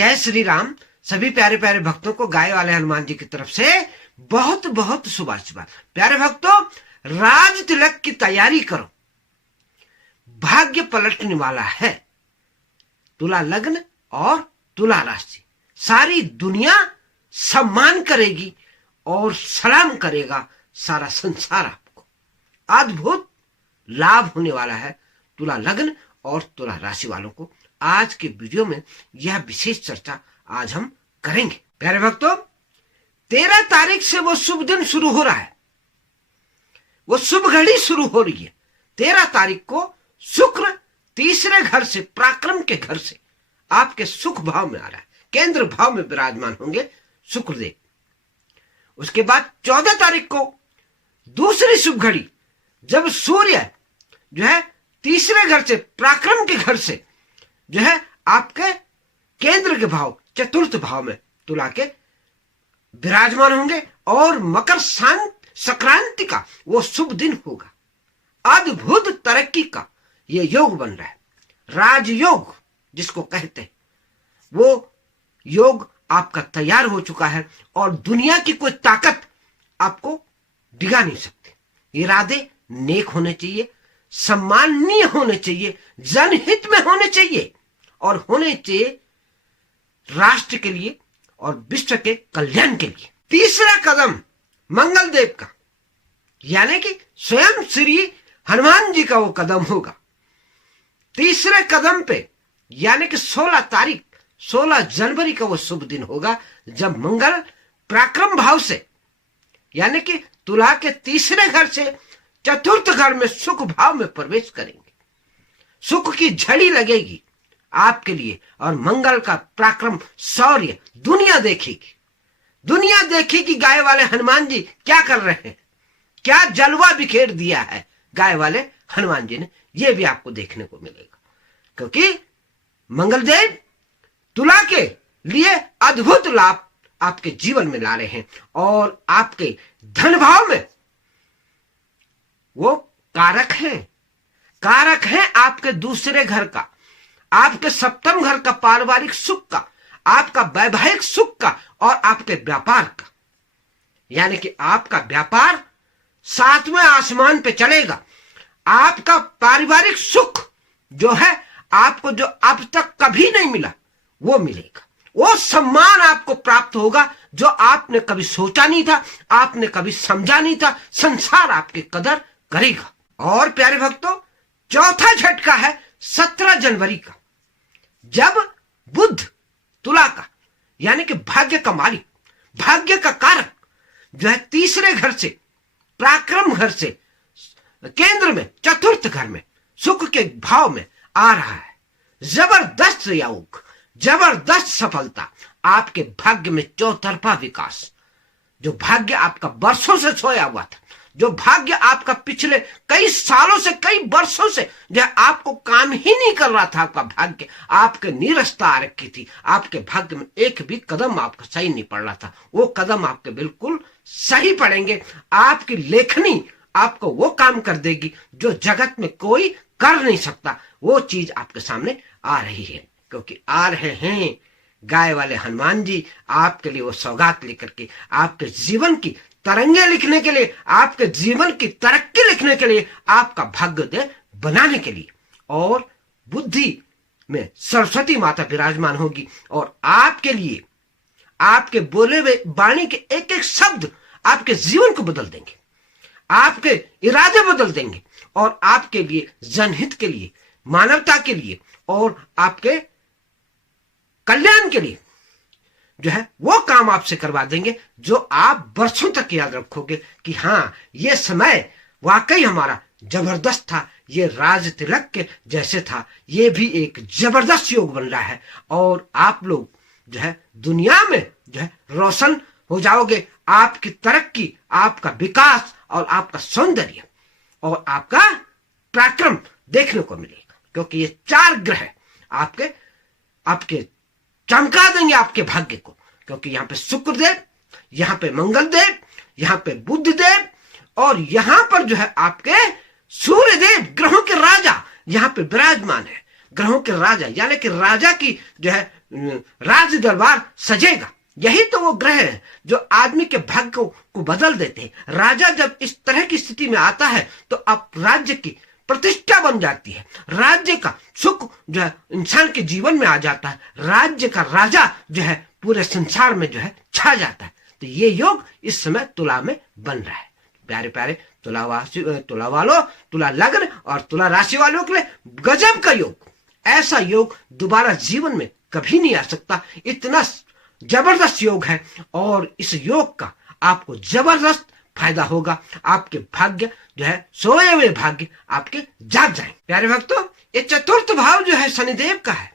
जय श्री राम। सभी प्यारे प्यारे भक्तों को गाय वाले हनुमान जी की तरफ से बहुत बहुत शुभाशीर्वाद। प्यारे भक्तों, राज तिलक की तैयारी करो, भाग्य पलटने वाला है। तुला लग्न और तुला राशि, सारी दुनिया सम्मान करेगी और सलाम करेगा सारा संसार। आपको अद्भुत लाभ होने वाला है तुला लग्न और तुला राशि वालों को। आज के वीडियो में यह विशेष चर्चा आज हम करेंगे। प्यारे भक्तों, 13 तारीख से वो शुभ दिन शुरू हो रहा है, वो शुभ घड़ी शुरू हो रही है। 13 तारीख को शुक्र तीसरे घर से, पराक्रम के घर से आपके सुख भाव में आ रहा है, केंद्र भाव में विराजमान होंगे शुक्रदेव। उसके बाद 14 तारीख को दूसरी शुभ घड़ी, जब सूर्य जो है तीसरे घर से, पराक्रम के घर से जो है आपके केंद्र के भाव, चतुर्थ भाव में तुला के विराजमान होंगे और मकर संक्रांति का वो शुभ दिन होगा। अद्भुत तरक्की का ये योग बन रहा है, राजयोग जिसको कहते हैं, वो योग आपका तैयार हो चुका है और दुनिया की कोई ताकत आपको डिगा नहीं सकती। इरादे नेक होने चाहिए, सम्माननीय होने चाहिए, जनहित में होने चाहिए और होने चाहिए राष्ट्र के लिए और विश्व के कल्याण के लिए। तीसरा कदम मंगल देव का, यानी कि स्वयं श्री हनुमान जी का वो कदम होगा। तीसरे कदम पे यानी कि 16 जनवरी का वो शुभ दिन होगा, जब मंगल पराक्रम भाव से यानी कि तुला के तीसरे घर से चतुर्थ घर में सुख भाव में प्रवेश करेंगे। सुख की झड़ी लगेगी आपके लिए और मंगल का पराक्रम, शौर्य दुनिया देखेगी। दुनिया देखेगी गाय वाले हनुमान जी क्या कर रहे हैं, क्या जलवा बिखेर दिया है गाय वाले हनुमान जी ने, यह भी आपको देखने को मिलेगा। क्योंकि मंगलदेव तुला के लिए अद्भुत लाभ आपके जीवन में ला रहे हैं और आपके धन भाव में वो कारक हैं आपके दूसरे घर का, आपके सप्तम घर का पारिवारिक सुख का, आपका वैवाहिक सुख का और आपके व्यापार का। यानी कि आपका व्यापार 7वें आसमान पे चलेगा। आपका पारिवारिक सुख जो है आपको, जो अब तक कभी नहीं मिला, वो मिलेगा। वो सम्मान आपको प्राप्त होगा जो आपने कभी सोचा नहीं था, आपने कभी समझा नहीं था। संसार आपकी कदर करेगा। और प्यारे भक्तों, चौथा झटका है 17 जनवरी का, जब बुध तुला का यानी कि भाग्य का मालिक, भाग्य का कारक जो है तीसरे घर से, पराक्रम घर से केंद्र में, चतुर्थ घर में सुख के भाव में आ रहा है। जबरदस्त योग, जबरदस्त सफलता, आपके भाग्य में चौतरफा विकास। जो भाग्य आपका वर्षों से सोया हुआ था, जो भाग्य आपका पिछले कई सालों से, कई वर्षों से जो आपको काम ही नहीं कर रहा था, आपका भाग्य आपके नीरसता आ रखी थी, आपके भाग्य में एक भी कदम आपका सही नहीं पड़ रहा था, वो कदम आपके बिल्कुल सही पड़ेंगे। आपकी लेखनी आपको वो काम कर देगी जो जगत में कोई कर नहीं सकता। वो चीज आपके सामने आ रही है, क्योंकि आ रहे हैं गाय वाले हनुमान जी आपके लिए वो सौगात लेकर के, आपके जीवन की तरंगे लिखने के लिए, आपके जीवन की तरक्की लिखने के लिए, आपका भाग्योदय बनाने के लिए। और बुद्धि में सरस्वती माता विराजमान होगी और आपके लिए आपके बोले हुए वाणी के एक एक शब्द आपके जीवन को बदल देंगे, आपके इरादे बदल देंगे और आपके लिए, जनहित के लिए, मानवता के लिए और आपके कल्याण के लिए जो है वो काम आपसे करवा देंगे जो आप वर्षों तक याद रखोगे कि हाँ, ये समय वाकई हमारा जबरदस्त था, ये राज तिलक के जैसे था। ये भी एक जबरदस्त योग बन रहा है और आप लोग जो है दुनिया में जो है रोशन हो जाओगे। आपकी तरक्की, आपका विकास और आपका सौंदर्य और आपका पराक्रम देखने को मिलेगा, क्योंकि ये 4 ग्रह आपके चमका देंगे आपके भाग्य को। क्योंकि यहां पे शुक्रदेव, यहां पे मंगलदेव, यहां पे बुधदेव और यहां पर जो है आपके सूर्यदेव, ग्रहों के राजा यहां पे विराजमान है। ग्रहों के राजा यानी कि राजा की जो है राज दरबार सजेगा। यही तो वो ग्रह है जो आदमी के भाग्य को बदल देते हैं। राजा जब इस तरह की स्थिति में आता है तो अब राज्य की प्रतिष्ठा बन जाती है, राज्य का सुख जो है इंसान के जीवन में आ जाता है, राज्य का राजा जो है पूरे संसार में जो है छा जाता है। तो ये योग इस समय तुला में बन रहा है। प्यारे प्यारे तुला वालों, तुला लग्न और तुला राशि वालों के लिए गजब का योग, ऐसा योग दोबारा जीवन में कभी नहीं आ सकता। इतना जबरदस्त योग है और इस योग का आपको जबरदस्त फायदा होगा। आपके भाग्य जो है सोए हुए भाग्य आपके जाग जाएंगे। प्यारे भक्तों, ये चतुर्थ भाव जो है शनिदेव का है।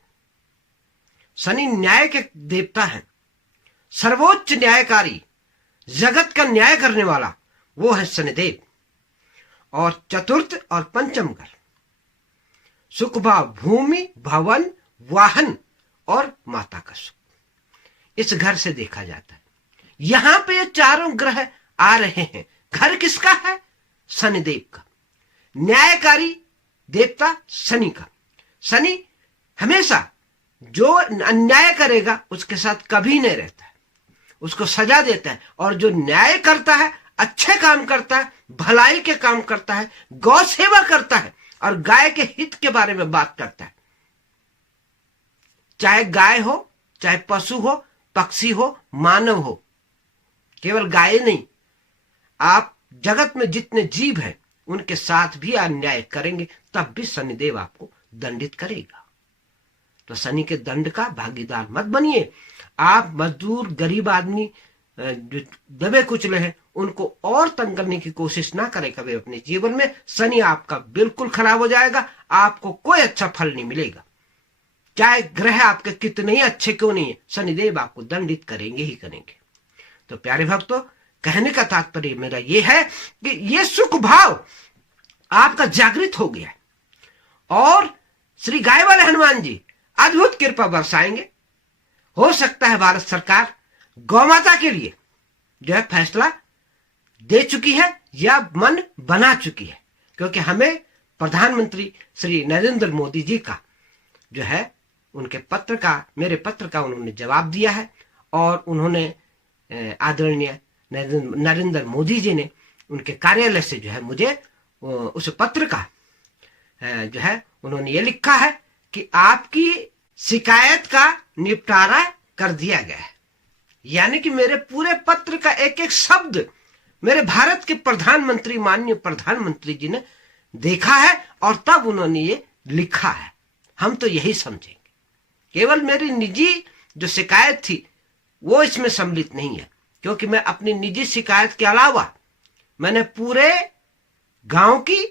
शनि न्याय के देवता है, सर्वोच्च न्यायकारी, जगत का न्याय करने वाला वो है शनिदेव। और चतुर्थ और पंचम घर सुख भाव भूमि, भवन, वाहन और माता का सुख, इस घर से देखा जाता है। यहां पे ये चारों ग्रह आ रहे हैं। घर किसका है? शनिदेव का, न्यायकारी देवता शनि का। शनि हमेशा जो अन्याय करेगा उसके साथ कभी नहीं रहता है, उसको सजा देता है। और जो न्याय करता है, अच्छे काम करता है, भलाई के काम करता है, गौ सेवा करता है और गाय के हित के बारे में बात करता है, चाहे गाय हो, चाहे पशु हो, पक्षी हो, मानव हो, केवल गाय नहीं, आप जगत में जितने जीव हैं उनके साथ भी अन्याय करेंगे तब भी शनिदेव आपको दंडित करेगा। तो शनि के दंड का भागीदार मत बनिए। आप मजदूर, गरीब आदमी जो दबे कुचले हैं उनको और तंग करने की कोशिश ना करें कभी अपने जीवन में। शनि आपका बिल्कुल खराब हो जाएगा, आपको कोई अच्छा फल नहीं मिलेगा। चाहे ग्रह आपके कितने ही अच्छे क्यों नहीं है, शनिदेव आपको दंडित करेंगे ही करेंगे। तो प्यारे भक्तों, कहने का तात्पर्य मेरा यह है कि ये सुख भाव आपका जागृत हो गया है और श्री गाय वाले हनुमान जी अद्भुत कृपा बरसाएंगे। हो सकता है भारत सरकार गौ माता के लिए जो है फैसला दे चुकी है या मन बना चुकी है, क्योंकि हमें प्रधानमंत्री श्री नरेंद्र मोदी जी का जो है उनके पत्र का, मेरे पत्र का उन्होंने जवाब दिया है और उन्होंने आदरणीय नरेंद्र मोदी जी ने उनके कार्यालय से जो है मुझे उस पत्र का जो है उन्होंने ये लिखा है कि आपकी शिकायत का निपटारा कर दिया गया है। यानी कि मेरे पूरे पत्र का एक एक शब्द मेरे भारत के प्रधानमंत्री, माननीय प्रधानमंत्री जी ने देखा है और तब उन्होंने ये लिखा है। हम तो यही समझेंगे, केवल मेरी निजी जो शिकायत थी वो इसमें सम्मिलित नहीं है, क्योंकि मैं अपनी निजी शिकायत के अलावा मैंने पूरे गांव की,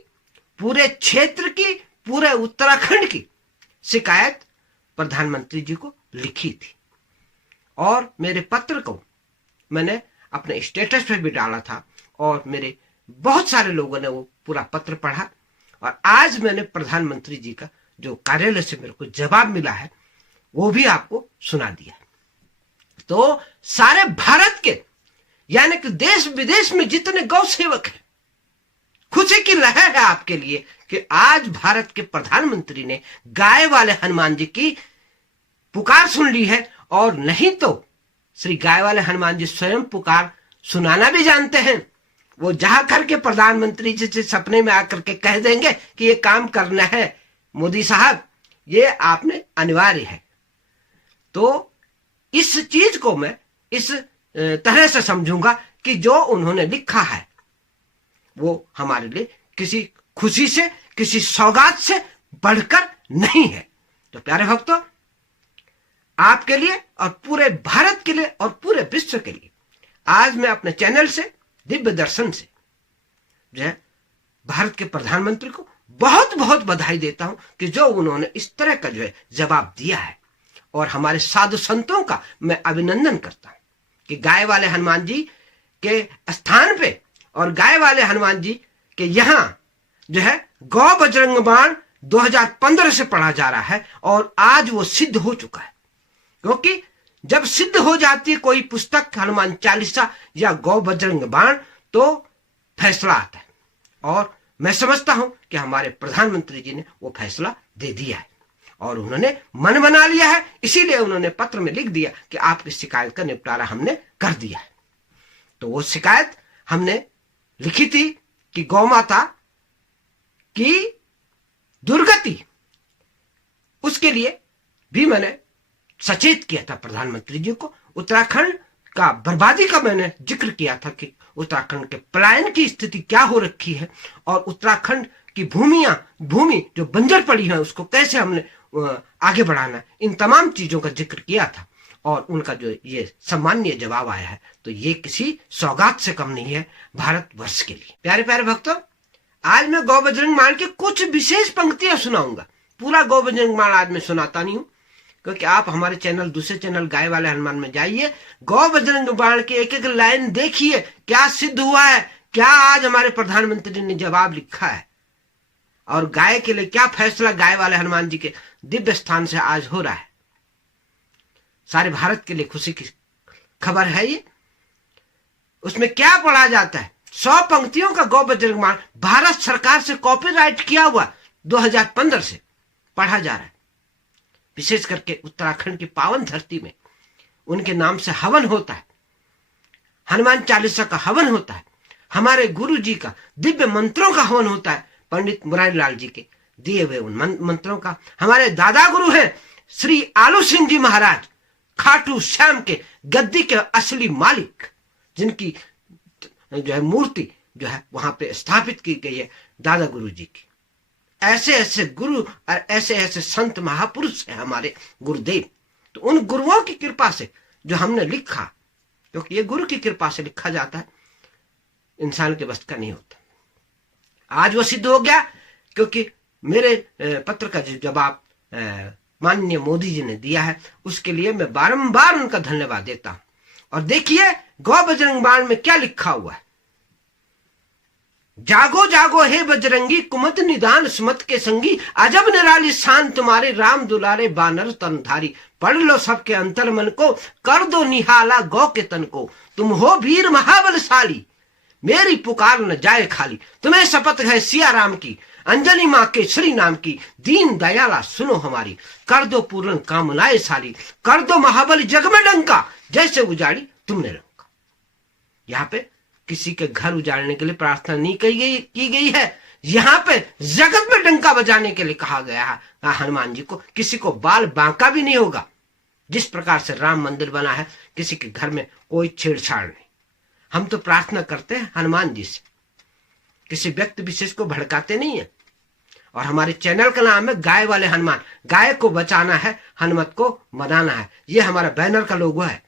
पूरे क्षेत्र की, पूरे उत्तराखंड की शिकायत प्रधानमंत्री जी को लिखी थी और मेरे पत्र को मैंने अपने स्टेटस पे भी डाला था और मेरे बहुत सारे लोगों ने वो पूरा पत्र पढ़ा और आज मैंने प्रधानमंत्री जी का जो कार्यालय से मेरे को जवाब मिला है वो भी आपको सुना दिया। तो सारे भारत के यानी कि देश विदेश में जितने गौ सेवक हैं, खुशी की लहर है आपके लिए कि आज भारत के प्रधानमंत्री ने गाय वाले हनुमान जी की पुकार सुन ली है। और नहीं तो श्री गाय वाले हनुमान जी स्वयं पुकार सुनाना भी जानते हैं। वो जा करके प्रधानमंत्री जी से सपने में आकर के कह देंगे कि ये काम करना है मोदी साहब, ये आपने अनिवार्य है। तो इस चीज को मैं इस तरह से समझूंगा कि जो उन्होंने लिखा है वो हमारे लिए किसी खुशी से, किसी सौगात से बढ़कर नहीं है। तो प्यारे भक्तों, आपके लिए और पूरे भारत के लिए और पूरे विश्व के लिए आज मैं अपने चैनल से, दिव्य दर्शन से जो है भारत के प्रधानमंत्री को बहुत बहुत बधाई देता हूं कि जो उन्होंने इस तरह का जो है जवाब दिया है। और हमारे साधु संतों का मैं अभिनंदन करता हूं कि गाय वाले हनुमान जी के स्थान पे और गाय वाले हनुमान जी के यहां जो है गौ बजरंग बाण 2015 से पढ़ा जा रहा है और आज वो सिद्ध हो चुका है। क्योंकि जब सिद्ध हो जाती है कोई पुस्तक, हनुमान चालीसा या गौ बजरंग बाण, तो फैसला आता है और मैं समझता हूं कि हमारे प्रधानमंत्री जी ने वो फैसला दे दिया है और उन्होंने मन बना लिया है, इसीलिए उन्होंने पत्र में लिख दिया कि आपकी शिकायत का निपटारा हमने कर दिया है। तो वो शिकायत हमने लिखी थी कि गौ माता की दुर्गति, उसके लिए भी मैंने सचेत किया था प्रधानमंत्री जी को। उत्तराखंड का बर्बादी का मैंने जिक्र किया था कि उत्तराखंड के पलायन की स्थिति क्या हो रखी है और उत्तराखंड की भूमि जो बंजर पड़ी है उसको कैसे हमने आगे बढ़ाना, इन तमाम चीजों का जिक्र किया था। और उनका जो ये सम्माननीय जवाब आया है तो ये किसी सौगात से कम नहीं है भारतवर्ष के लिए। प्यारे प्यारे भक्तों, आज मैं गौ बजरंग बाण की कुछ विशेष पंक्तियां सुनाऊंगा। पूरा गौ बजरंग बाण आज मैं सुनाता नहीं हूं, क्योंकि आप हमारे चैनल, दूसरे चैनल गाय वाले हनुमान में जाइए, गौ बजरंग बाण की एक एक लाइन देखिए, क्या सिद्ध हुआ है, क्या आज हमारे प्रधानमंत्री ने जवाब लिखा है और गाय के लिए क्या फैसला गाय वाले हनुमान जी के दिव्य स्थान से आज हो रहा है। सारे भारत के लिए खुशी की खबर है ये। उसमें क्या पढ़ा जाता है? 100 पंक्तियों का गौ बजरंग बाण भारत सरकार से कॉपीराइट किया हुआ 2015 से पढ़ा जा रहा है। विशेष करके उत्तराखंड की पावन धरती में उनके नाम से हवन होता है, हनुमान चालीसा का हवन होता है, हमारे गुरु जी का दिव्य मंत्रों का हवन होता है, पंडित मुरारी लाल जी के दिए हुए उन मंत्रों का। हमारे दादा गुरु हैं श्री आलू सिंह जी महाराज, खाटू श्याम के गद्दी के असली मालिक, जिनकी जो है मूर्ति जो है वहां पे स्थापित की गई है दादा गुरु जी की। ऐसे ऐसे गुरु और ऐसे ऐसे संत महापुरुष हैं हमारे गुरुदेव। तो उन गुरुओं की कृपा से जो हमने लिखा, क्योंकि ये गुरु की कृपा से लिखा जाता है, इंसान के बस का नहीं होता। आज वो सिद्ध हो गया, क्योंकि मेरे पत्र का जो जवाब माननीय मोदी जी ने दिया है, उसके लिए मैं बारंबार उनका धन्यवाद देता हूं। और देखिए गौ बजरंग बाण में क्या लिखा हुआ है। जागो जागो हे बजरंगी, कुमत निदान सुमत के संगी, अजब निराली शान तुम्हारे, राम दुलारे बानर तनधारी, पढ़ लो सबके अंतर मन को, कर दो निहाला गौ के तन को, तुम हो वीर महाबलशाली, मेरी पुकार न जाए खाली, तुम्हें शपथ है सिया राम की, अंजनी मां के श्री नाम की, दीन दयाला सुनो हमारी, कर दो पूर्ण कामनाएं सारी, कर दो महाबली जग में डंका, जैसे उजाड़ी तुमने लंका। यहाँ पे किसी के घर उजाड़ने के लिए प्रार्थना नहीं की गई है, यहाँ पे जगत में डंका बजाने के लिए कहा गया है हनुमान जी को। किसी को बाल बांका भी नहीं होगा। जिस प्रकार से राम मंदिर बना है, किसी के घर में कोई छेड़छाड़ नहीं। हम तो प्रार्थना करते हैं हनुमान जी से, किसी व्यक्ति विशेष को भड़काते नहीं है। और हमारे चैनल का नाम है गाय वाले हनुमान। गाय को बचाना है, हनुमत को मनाना है, ये हमारा बैनर का लोगो है।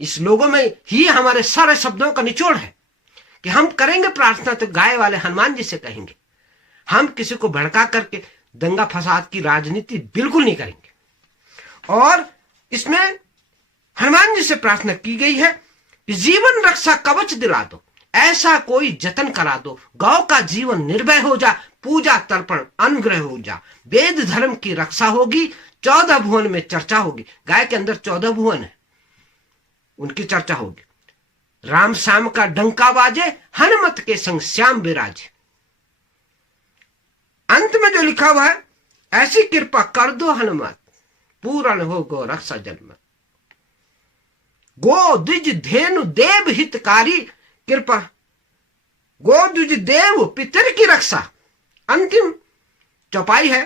इस लोगों में ही हमारे सारे शब्दों का निचोड़ है कि हम करेंगे प्रार्थना तो गाय वाले हनुमान जी से कहेंगे। हम किसी को भड़का करके दंगा फसाद की राजनीति बिल्कुल नहीं करेंगे। और इसमें हनुमान जी से प्रार्थना की गई है कि जीवन रक्षा कवच दिला दो, ऐसा कोई जतन करा दो, गौ का जीवन निर्भय हो जा, पूजा तर्पण अनुग्रह हो जा, वेद धर्म की रक्षा होगी, 14 भुवन में चर्चा होगी। गाय के अंदर 14 भुवन है, उनकी चर्चा होगी। राम श्याम का डंका बाजे, हनुमत के संग श्याम विराजे। अंत में जो लिखा हुआ है, ऐसी कृपा कर दो हनुमत, पूर्ण हो गो रक्षा जन्मत, गो द्विज धेनु देव हितकारी, कृपा गो द्विज देव पितर की रक्षा। अंतिम चौपाई है,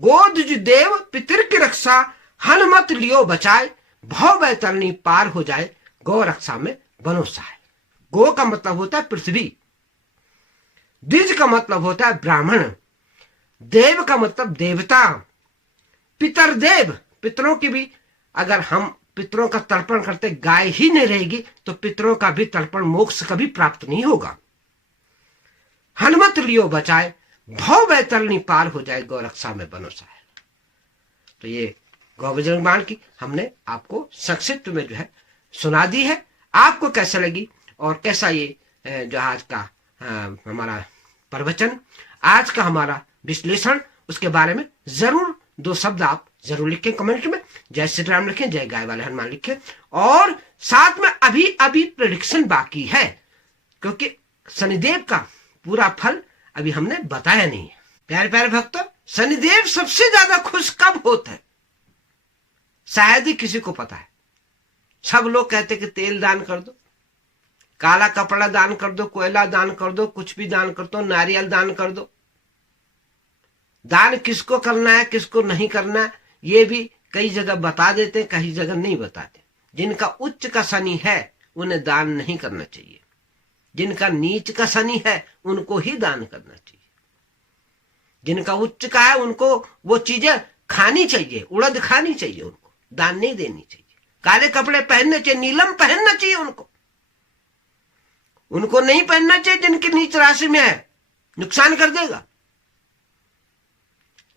गो द्विज देव पितर की रक्षा, हनुमत लियो बचाए, भव बैतरणी पार हो जाए, गौ रक्षा में बनो सहाय। गो का मतलब होता है पृथ्वी, द्विज का मतलब होता है ब्राह्मण, देव का मतलब देवता, पितर देव, पितरों की भी अगर हम पितरों का तर्पण करते गाय ही नहीं रहेगी तो पितरों का भी तर्पण मोक्ष कभी प्राप्त नहीं होगा। हनुमत लियो बचाए, भव बैतरणी पार हो जाए, गौ रक्षा में बनो सहाय। तो ये गौ बजरंग बाण की हमने आपको संक्षिप्त में जो है सुना दी है। आपको कैसा लगी और कैसा ये जो आज का हमारा प्रवचन, आज का हमारा विश्लेषण, उसके बारे में जरूर 2 शब्द आप जरूर लिखें कमेंट में। जय श्री राम लिखें, जय गाय वाले हनुमान लिखें। और साथ में अभी प्रेडिक्शन बाकी है, क्योंकि शनिदेव का पूरा फल अभी हमने बताया नहीं है। प्यारे प्यारे भक्तों, शनिदेव सबसे ज्यादा खुश कब होते हैं? शायद ही किसी को पता है। सब लोग कहते कि तेल दान कर दो, काला कपड़ा दान कर दो, कोयला दान कर दो, कुछ भी दान कर दो, नारियल दान कर दो। दान किसको करना है किसको नहीं करना है ये भी कई जगह बता देते, कई जगह नहीं बताते। जिनका उच्च का शनि है उन्हें दान नहीं करना चाहिए, जिनका नीच का शनि है उनको ही दान करना चाहिए। जिनका उच्च का है उनको वो चीजें खानी चाहिए, उड़द खानी चाहिए, उनको दान नहीं देनी चाहिए। काले कपड़े पहनने चाहिए, नीलम पहनना चाहिए उनको नहीं पहनना चाहिए जिनकी नीच राशि में है, नुकसान कर देगा।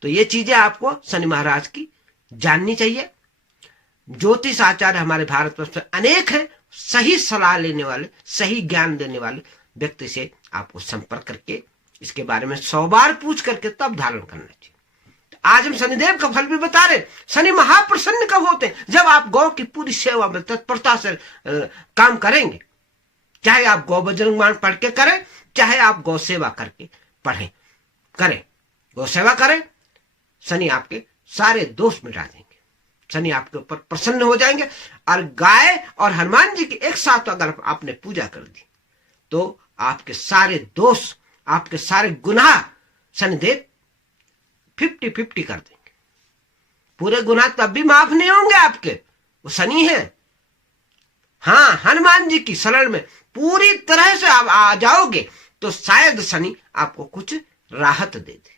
तो ये चीजें आपको शनि महाराज की जाननी चाहिए। ज्योतिष आचार्य हमारे भारतवर्ष में अनेक हैं, सही सलाह लेने वाले, सही ज्ञान देने वाले व्यक्ति से आपको संपर्क करके इसके बारे में 100 बार पूछ करके तब धारण करना चाहिए। तो आज हम शनिदेव का फल भी बता रहे। शनि महाप्रसन्न कब होते हैं? जब आप गौ की पूरी सेवा में तत्परता से काम करेंगे। चाहे आप गौ बजरंग बाण पढ़ के करें, चाहे आप गौ सेवा करके करें, गौ सेवा करें, शनि आपके सारे दोष मिटा देंगे। शनि आपके ऊपर प्रसन्न हो जाएंगे। और गाय और हनुमान जी की एक साथ अगर आपने पूजा कर दी तो आपके सारे दोष, आपके सारे गुनाह शनिदेव 50-50 कर देंगे। पूरे गुनाह तब भी माफ नहीं होंगे आपके, वो शनि है। हाँ, हनुमान जी की शरण में पूरी तरह से आप आ जाओगे तो शायद शनि आपको कुछ राहत दे दे,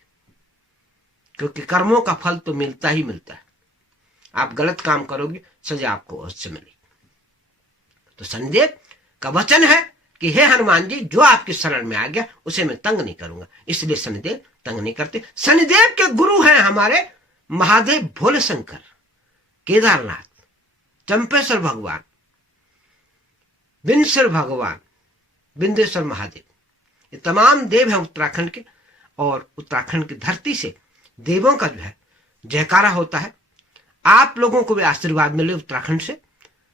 क्योंकि कर्मों का फल तो मिलता ही मिलता है। आप गलत काम करोगे, सजा आपको अवश्य मिलेगी। तो शनिदेव का वचन है कि हे हनुमान जी, जो आपकी शरण में आ गया उसे मैं तंग नहीं करूंगा। इसलिए शनिदेव तंग नहीं करते। शनिदेव के गुरु हैं हमारे महादेव, भोले शंकर, केदारनाथ, चंपेश्वर भगवान, विंध्याचल भगवान, विंध्येश्वर महादेव। ये तमाम देव हैं उत्तराखंड के। और उत्तराखंड की धरती से देवों का जो है जयकारा होता है। आप लोगों को भी आशीर्वाद मिले उत्तराखंड से,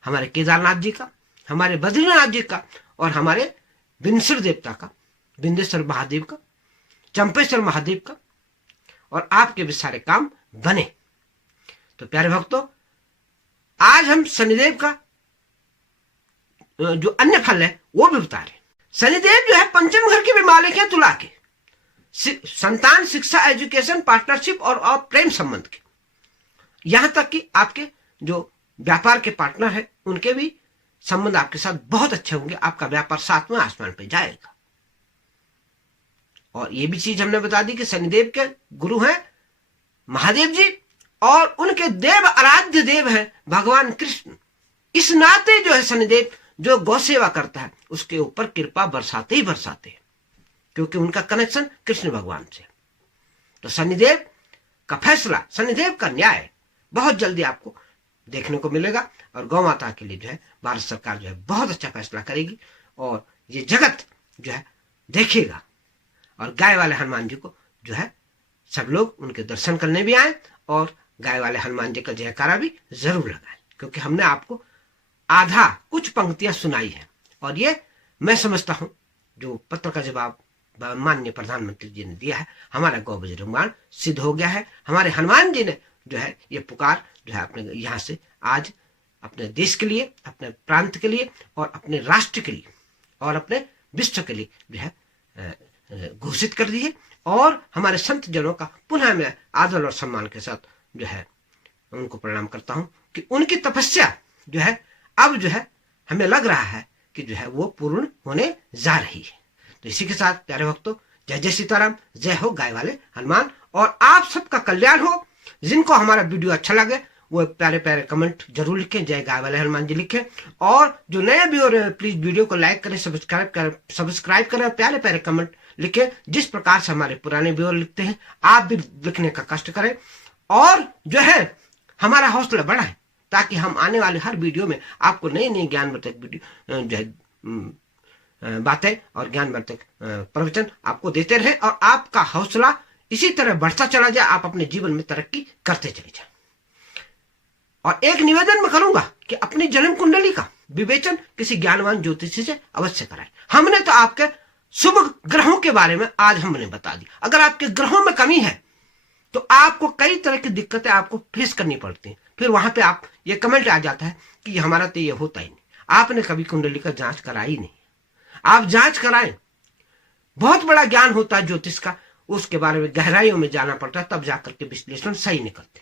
हमारे केदारनाथ जी का, हमारे बद्रीनाथ जी का, और हमारे विंध्याचल देवता का, विंध्येश्वर महादेव का, चंपेश्वर महादेव का, और आपके भी सारे काम बने। तो प्यारे भक्तों, आज हम शनिदेव का जो अन्य फल है वो भी बता रहे। शनिदेव जो है पंचम घर के भी मालिक है, तुला के। संतान, शिक्षा, एजुकेशन, पार्टनरशिप और प्रेम संबंध के, यहां तक कि आपके जो व्यापार के पार्टनर है उनके भी संबंध आपके साथ बहुत अच्छे होंगे। आपका व्यापार 7वें आसमान पे जाएगा। और ये भी चीज हमने बता दी कि शनिदेव के गुरु हैं महादेव जी, और उनके देव आराध्य देव हैं भगवान कृष्ण। इस नाते जो है शनिदेव जो गौ सेवा करता है उसके ऊपर कृपा बरसाते ही बरसाते हैं, क्योंकि उनका कनेक्शन कृष्ण भगवान से। तो शनिदेव का फैसला, शनिदेव का न्याय बहुत जल्दी आपको देखने को मिलेगा। और गौ माता के लिए जो है भारत सरकार जो है बहुत अच्छा फैसला करेगी, और ये जगत जो है देखेगा। और गाय वाले हनुमान जी को जो है सब लोग उनके दर्शन करने भी आए, और गाय वाले हनुमान जी का जयकारा भी जरूर लगाए, क्योंकि हमने आपको आधा कुछ पंक्तियां सुनाई है। और ये मैं समझता हूं जो पत्र का जवाब माननीय प्रधानमंत्री जी ने दिया है, हमारा गौ बजरंग बाण सिद्ध हो गया है। हमारे हनुमान जी ने जो है ये पुकार जो है अपने यहाँ से आज अपने देश के लिए, अपने प्रांत के लिए, और अपने राष्ट्र के लिए, और अपने विश्व के लिए जो है घोषित कर दी है। और हमारे संत जनों का पुनः मैं आदर और सम्मान के साथ जो है उनको प्रणाम करता हूं कि उनकी तपस्या जो है अब जो है हमें लग रहा है कि जो है वो पूर्ण होने जा रही है। तो इसी के साथ प्यारे भक्तों, जय जय सीताराम, जय हो गाय वाले हनुमान, और आप सबका कल्याण हो। जिनको हमारा वीडियो अच्छा लगे वो प्यारे प्यारे कमेंट जरूर लिखें, जय गाय वाले हनुमान जी लिखें। और जो नए व्यूअर प्लीज वीडियो को लाइक करें, सब्सक्राइब करें, प्यारे प्यारे कमेंट लिखें। जिस प्रकार से हमारे पुराने व्यूअर लिखते हैं आप भी लिखने का कष्ट करें, और जो है हमारा हौसला बढ़ाएं, ताकि हम आने वाले हर वीडियो में आपको नई नई ज्ञानवर्धक वीडियो जो है बातें और ज्ञानवर्धक प्रवचन आपको देते रहे, और आपका हौसला इसी तरह बढ़ता चला जाए, आप अपने जीवन में तरक्की करते चले जाए। और एक निवेदन मैं करूंगा कि अपनी जन्म कुंडली का विवेचन किसी ज्ञानवान ज्योतिषी से अवश्य कराएं। हमने तो आपके शुभ ग्रहों के बारे में आज हमने बता दी। अगर आपके ग्रहों में कमी है तो आपको कई तरह की दिक्कतें आपको फेस करनी पड़ती हैं। फिर वहां पे आप ये कमेंट आ जाता है कि हमारा तो ये होता ही नहीं, आपने कभी कुंडली का जांच कराई नहीं। आप जांच कराएं, बहुत बड़ा ज्ञान होता है ज्योतिष का, उसके बारे में गहराइयों में जाना पड़ता है, तब जाकर के विश्लेषण सही निकलते।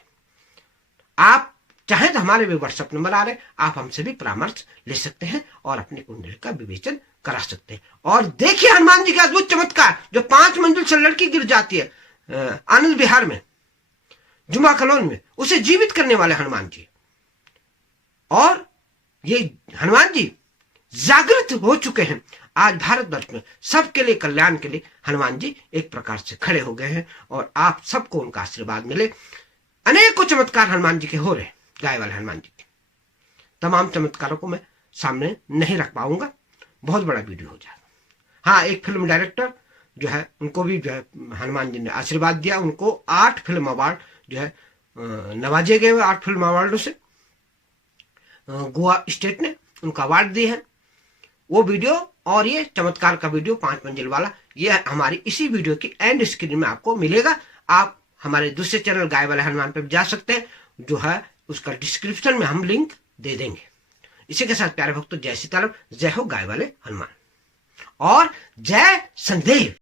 आप चाहे तो हमारे भी व्हाट्सएप नंबर आ रहे, आप हमसे भी परामर्श ले सकते हैं और अपनी कुंडली का विवेचन करा सकते हैं। और देखिए हनुमान जी का अद्भुत चमत्कार, जो 5 मंजिल से लड़की गिर जाती है आनंद विहार में, जुमा कलोन में, उसे जीवित करने वाले हनुमान जी। और ये हनुमान जी जागृत हो चुके हैं। आज भारतवर्ष में सबके लिए कल्याण के लिए हनुमान जी एक प्रकार से खड़े हो गए हैं, और आप सबको उनका आशीर्वाद मिले। अनेकों चमत्कार हनुमान जी के हो रहे हैं, गाय वाले हनुमान जी के। तमाम चमत्कारों को मैं सामने नहीं रख पाऊंगा, बहुत बड़ा वीडियो हो जाएगा। हाँ, एक फिल्म डायरेक्टर जो है, उनको भी जो है हनुमान जी ने आशीर्वाद दिया, उनको 8 फिल्म अवार्ड जो है नवाजे गए, 8 फिल्म अवार्डों से गोवा स्टेट ने उनको अवार्ड दिए हैं। वो वीडियो और ये चमत्कार का वीडियो 5 मंजिल वाला, ये हमारी इसी वीडियो की एंड स्क्रीन में आपको मिलेगा। आप हमारे दूसरे चैनल गाय वाले हनुमान पे जा सकते हैं, जो है उसका डिस्क्रिप्शन में हम लिंक दे देंगे। इसी के साथ प्यारे भक्तों, जय सीताराम, जय हो गाय वाले हनुमान और जय संदेव।